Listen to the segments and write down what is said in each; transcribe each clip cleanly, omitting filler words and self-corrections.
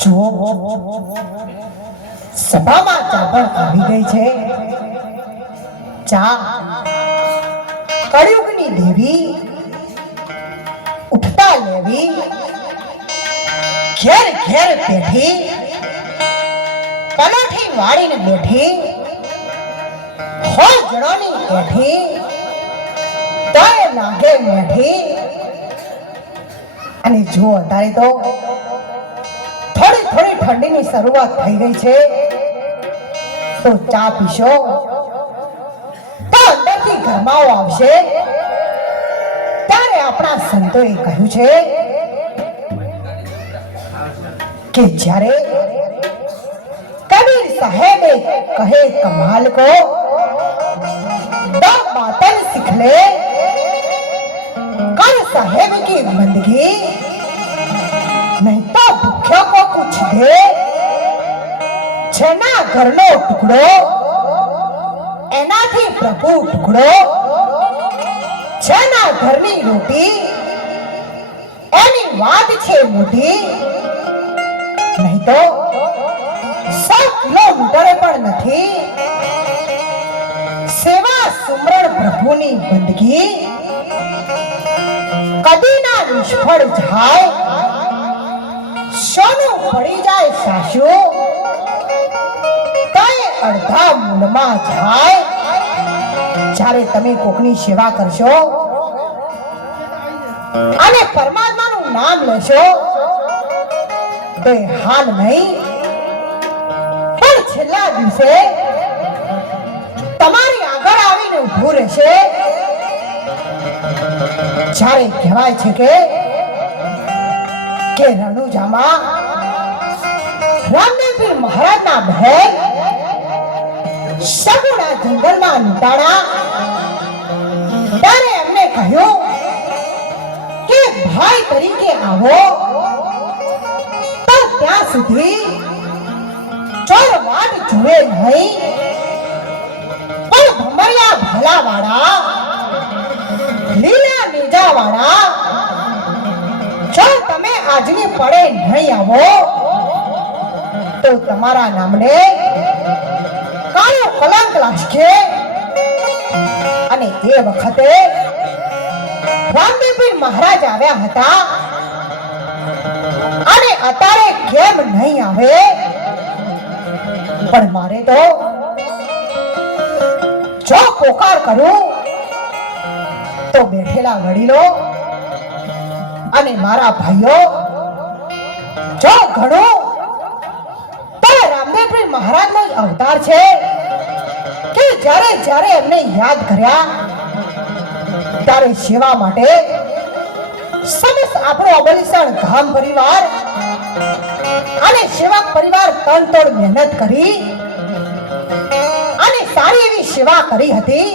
જો સભામાં ચા પણ આવી ગઈ છે. ચા કળિયુગની દેવી ઉઠતા લેવી ઘેર ઘેર બેઠી પલાઠી વાળીને બેઠી હોળ જણોની બેઠી તોય લાગે બેઠી. અને જો અત્યારે તો થોડી થોડી ઠંડીની શરૂઆત થઈ ગઈ છે તો ચા પીશો તો અંદરથી ગરમાવો આવશે. ત્યારે આપણા સંતોએ કહ્યું છે કે જ્યારે કબીર સાહેબે કહે કમાલ કો दो बातें सीख ले कर साहेब की बंदगी नहीं तो भूख्या को कुछ दे. छना घरनो टुकड़ो एनाथी प्रभु टुकड़ो छना घरनी रोटी एनी વાત છે મોટી. નહીં તો 100 કિલોમીટરે પણ નથી. સેવા સુમરણ પ્રભુની બંદગી કદી ના નિષ્ફળ જાય. સોનું પડી જાય સાસુ તોય અડધા મૂળમાં જાય. જ્યારે તમે કોકની સેવા કરશો અને પરમાત્માનું નામ લેશો તો હાલ નહીં પણ છેલ્લા દિવસે તમારી આગળ આવીને ઊભું રહેશે. જ્યારે કહેવાય છે કે રણુજામાં રામદેવપીર મહારાજના બહેન સગુણા જંગલમાં લૂંટાણા. ત્યારે એમને કહ્યું કે ભાઈ તરીકે આવો તો ત્યાં સુધી ચોર વાટ જુએ નહીં. ભમરિયા ભલાવાળા લીલા નેજાવાળા જો તમે આજની પડે નહીં આવો તો તમારા નામને કાળો કલંક લાગશે. અને એ વખતે રામદેવપીર મહારાજ આવ્યા હતા અને અત્યારે કેમ નહીં આવે. પણ મારે તો જો પોકાર કરું તો બેઠેલા વડીલો અને મારા ભાઈઓ જો ઘણું તો રામદેવપીર મહારાજનો જ અવતાર છે કે જ્યારે જ્યારે એમને યાદ કર્યા ત્યારે સેવા માટે સમસ્ત આપણો અબલીસણ ગામ પરિવાર અને સેવક પરિવાર તનતોડ મહેનત કરી અને સારી એવી સેવા કરી હતી.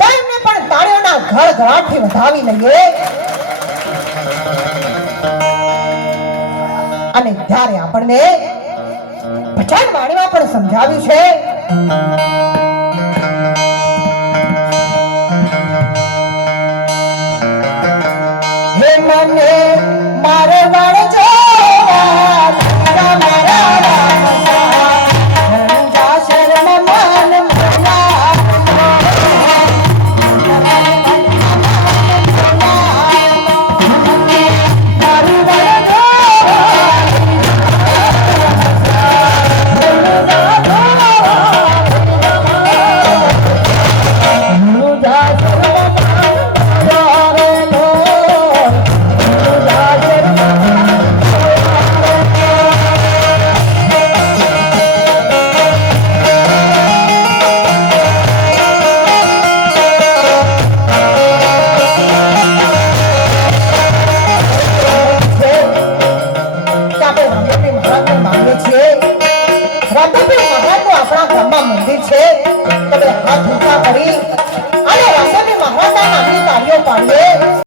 તેમને પણ તાળીઓના ગળગળાટથી વધાવી લઈએ. અને ત્યારે આપણને ભજન વાણીમાં પણ સમજાવ્યું છે હે મને મારે વળજો મંદિર છે. તમે હાથ ઊંચા કરી અને રામદેવપીર મહારાજના નામની તાળીઓ પાડીએ.